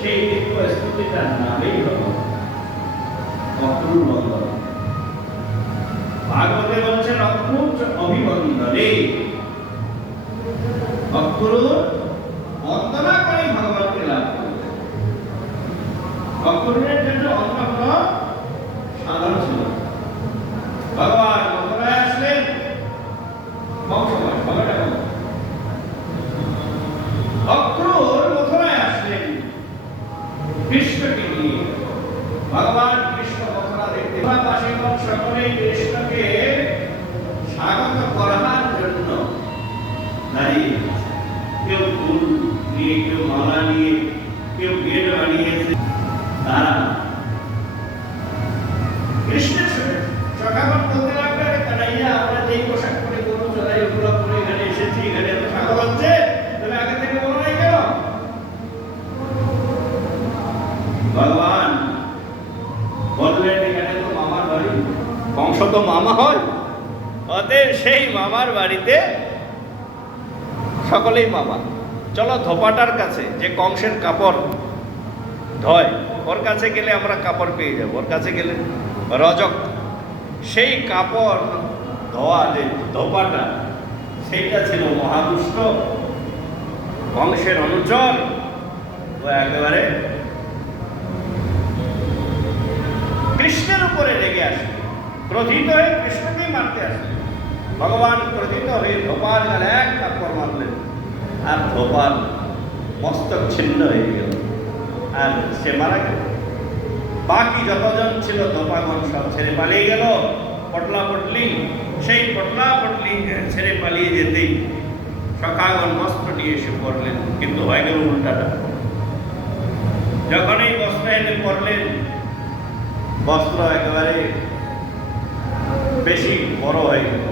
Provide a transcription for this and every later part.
সেই দিব্য স্তুতিটার নামেই হল অক্রূর বন্দন। ভাগবতে বলছেন অক্রূর অভিবন্দনে, অক্রূর বন্দনা করে ভগবানকে লাভ করবে। অক্রূরের জন্য অন্য কোন সাধন ছিল। ভগবান মথুরায় আসলেন কম সময়, সময়টা কম। অক্রূর মথুরায় আসলেন কৃষ্ণকে নিয়ে। ভগবান কৃষ্ণ মথুরা দেখতে পাশে সকলেই কৃষ্ণকে স্বাগত করার জন্য দাঁড়িয়ে, কেউ ফুল নিয়ে, কেউ মালা নিয়ে, কেউ গেট বানিয়েছে। তারা কৃষ্ণের সখাগণ বলতে লাগলেন, কানাইয়া আমরা যেই পোশাক পরে গরু চড়াই ওগুলো পরে এখানে এসেছি, এখানে এত স্বাগত হচ্ছে, তুমি আগে থেকে বলো নাই কেন? ভগবান বললেন এখানে তো মামার বাড়ি, কংস তো মামা হয়, অতএব সেই মামার বাড়িতে সকলেই মামা। চলো ধোপাটার কাছে, যে কংসের কাপড় ধয়, ওর কাছে গেলে আমরা কাপড় পেয়ে যাবো। ওর কাছে গেলে রজক, সেই কাপড় ধোয়া যে ধোপাটা, সেইটা ছিল মহাদুষ্ট কংসের অনুচর। ও একেবারে কৃষ্ণের উপরে রেগে আসে, ক্রোধিত হয়ে কৃষ্ণকেই মারতে আসে। ভগবান ক্রোধিত হয়ে ধোপার গালে এক থাপ্পড় মারলেন, আর ধোপার মস্তক ছিন্ন হয়ে গেল, আর সে মারা গেল। বাকি যতজন ছিল ধোপাগণ সব ছেড়ে পালিয়ে গেল। পটলা পটলি, সেই পটলা পটলি ছেড়ে পালিয়ে যেতেই সখাগণ বস্ত্র নিয়ে এসে পড়লেন, কিন্তু হয়ে গেল উল্টাটা। যখন এই বস্ত্র এনে পড়লেন, বস্ত্র একেবারে বেশি বড় হয়ে গেল।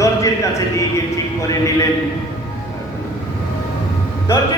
দর্জির কাছে নিয়ে গিয়ে ঠিক করে নিলেন। দর্জি